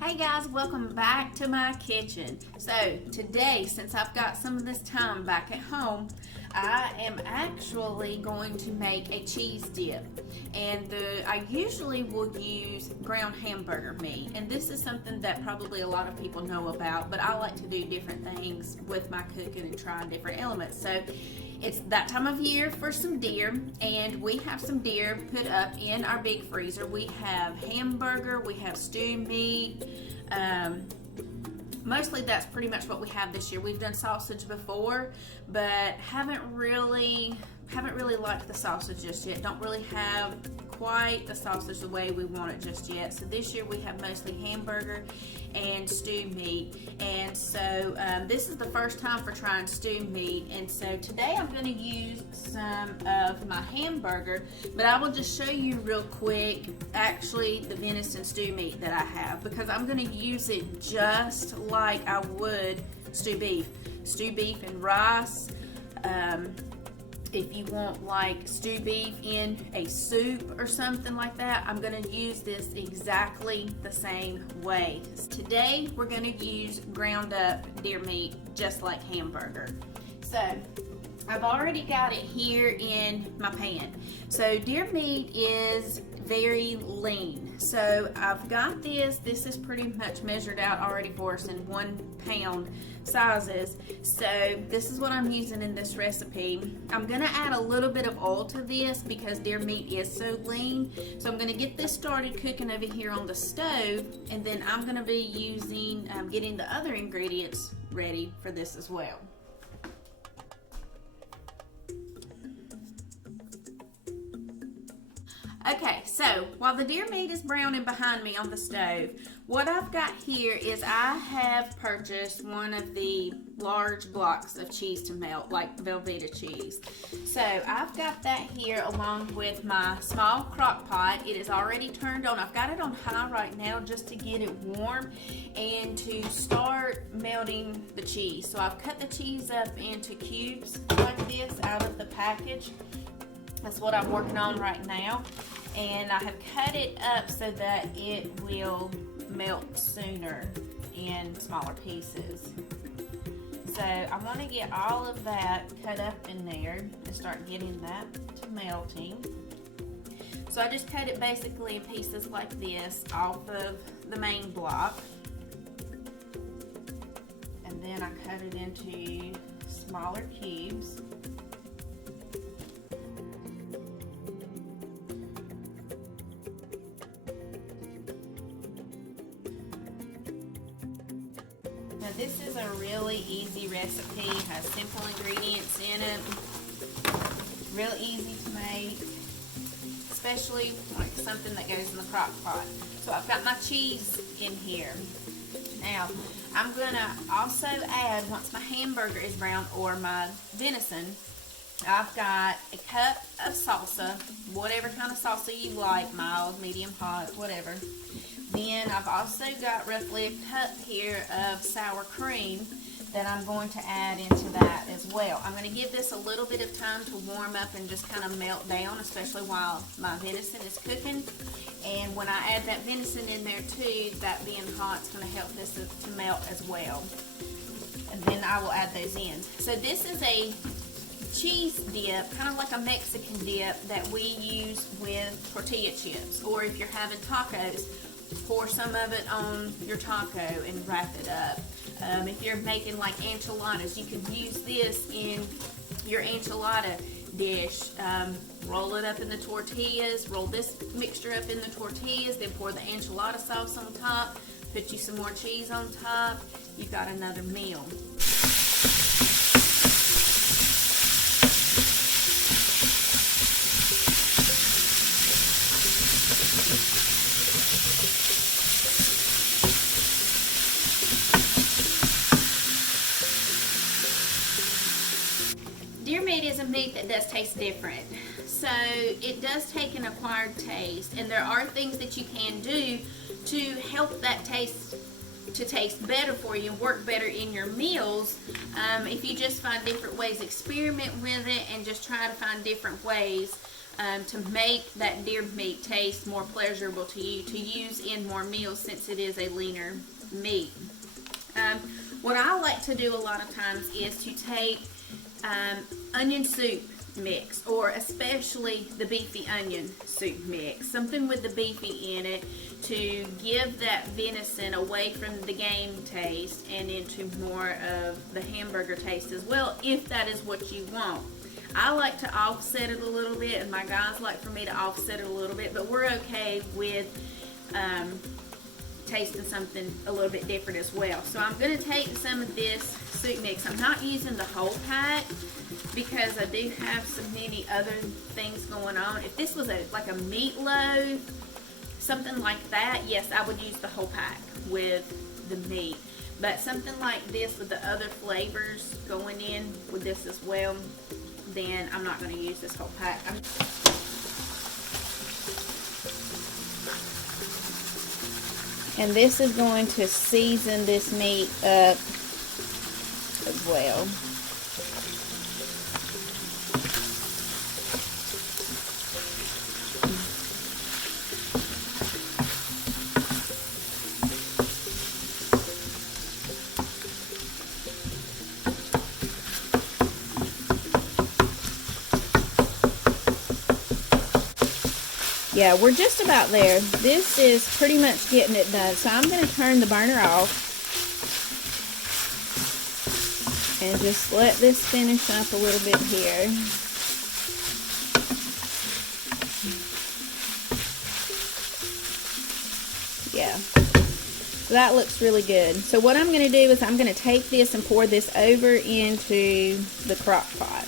Hey guys, welcome back to my kitchen. So today, since I've got some of this time back at home, I am actually going to make a cheese dip. And I usually will use ground hamburger meat. And this is something that probably a lot of people know about, but I like to do different things with my cooking and try different elements. So it's that time of year for some deer, and we have some deer put up in our big freezer. We have hamburger, we have stewed meat. Mostly that's pretty much what we have this year. We've done sausage before, but haven't really liked the sausage just yet. Don't really have quite the sausage the way we want it just yet. So this year we have mostly hamburger and stewed meat. And so this is the first time for trying stewed meat. And so today I'm going to use some of my hamburger, but I will just show you real quick actually the venison stewed meat that I have, because I'm going to use it just like I would stewed beef and rice. If you want like stewed beef in a soup or something like that, I'm going to use this exactly the same way. Today we're going to use ground up deer meat just like hamburger. So I've already got it here in my pan. So deer meat is very lean. So I've got this is pretty much measured out already for us in 1 pound sizes. So this is what I'm using in this recipe. I'm gonna add a little bit of oil to this because deer meat is so lean. So I'm gonna get this started cooking over here on the stove, and then I'm gonna be using, getting the other ingredients ready for this as well. Okay, so while the deer meat is browning behind me on the stove, what I've got here is I have purchased one of the large blocks of cheese to melt, like Velveeta cheese. So I've got that here along with my small crock pot. It is already turned on. I've got it on high right now just to get it warm and to start melting the cheese. So I've cut the cheese up into cubes like this out of the package. That's what I'm working on right now. And I have cut it up so that it will melt sooner in smaller pieces. So I want to get all of that cut up in there and start getting that to melting. So I just cut it basically in pieces like this off of the main block. And then I cut it into smaller cubes. Now this is a really easy recipe, has simple ingredients in it, real easy to make, especially like something that goes in the crock pot. So I've got my cheese in here. Now I'm gonna also add, once my hamburger is brown or my venison, I've got a cup of salsa, whatever kind of salsa you like, mild, medium, hot, whatever. Then I've also got roughly a cup here of sour cream that I'm going to add into that as well. I'm going to give this a little bit of time to warm up and just kind of melt down, especially while my venison is cooking. And when I add that venison in there too, that being hot is going to help this to melt as well. And then I will add those in. So this is a cheese dip, kind of like a Mexican dip that we use with tortilla chips, or if you're having tacos, pour some of it on your taco and wrap it up. If you're making like enchiladas, you can use this in your enchilada dish. Roll it up in the tortillas, roll this mixture up in the tortillas, then pour the enchilada sauce on top, put you some more cheese on top, you've got another meal. Deer meat is a meat that does taste different. So it does take an acquired taste, and there are things that you can do to help that taste to taste better for you and work better in your meals. If you just find different ways, experiment with it and just try to find different ways to make that deer meat taste more pleasurable to you to use in more meals, since it is a leaner meat. What I like to do a lot of times is to take onion soup mix, or especially the beefy onion soup mix, something with the beefy in it, to give that venison away from the game taste and into more of the hamburger taste as well, if that is what you want. I like to offset it a little bit, and my guys like for me to offset it a little bit, but we're okay with tasting something a little bit different as well. So I'm going to take some of this soup mix. I'm not using the whole pack because I do have so many other things going on. If this was like a meatloaf, something like that, yes, I would use the whole pack with the meat. But something like this with the other flavors going in with this as well, then I'm not going to use this whole pack. And this is going to season this meat up as well. Yeah, we're just about there. This is pretty much getting it done. So I'm going to turn the burner off and just let this finish up a little bit here. Yeah, so that looks really good. So what I'm going to do is I'm going to take this and pour this over into the crock pot.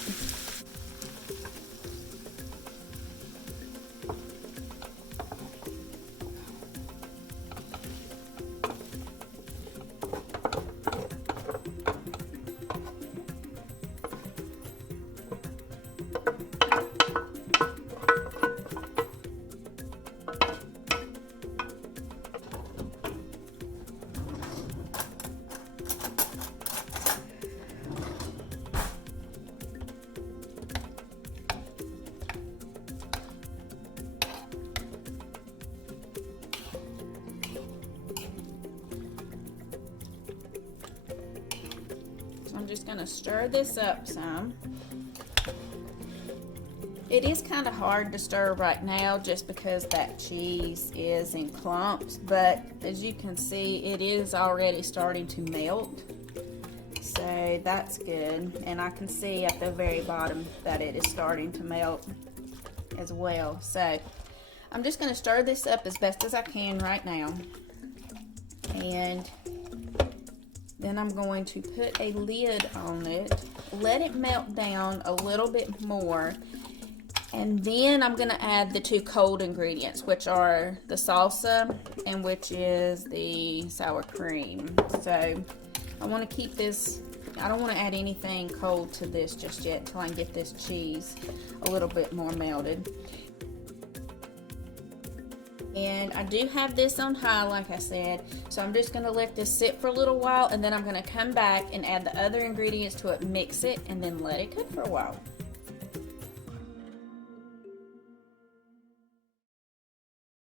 I'm just going to stir this up some. It is kind of hard to stir right now just because that cheese is in clumps, but as you can see, it is already starting to melt. So that's good. And I can see at the very bottom that it is starting to melt as well. So I'm just going to stir this up as best as I can right now. And then I'm going to put a lid on it, let it melt down a little bit more, and then I'm going to add the two cold ingredients, which are the salsa and which is the sour cream. So I want to keep this, I don't want to add anything cold to this just yet until I can get this cheese a little bit more melted. And I do have this on high, like I said, so I'm just going to let this sit for a little while, and then I'm going to come back and add the other ingredients to it, mix it, and then let it cook for a while.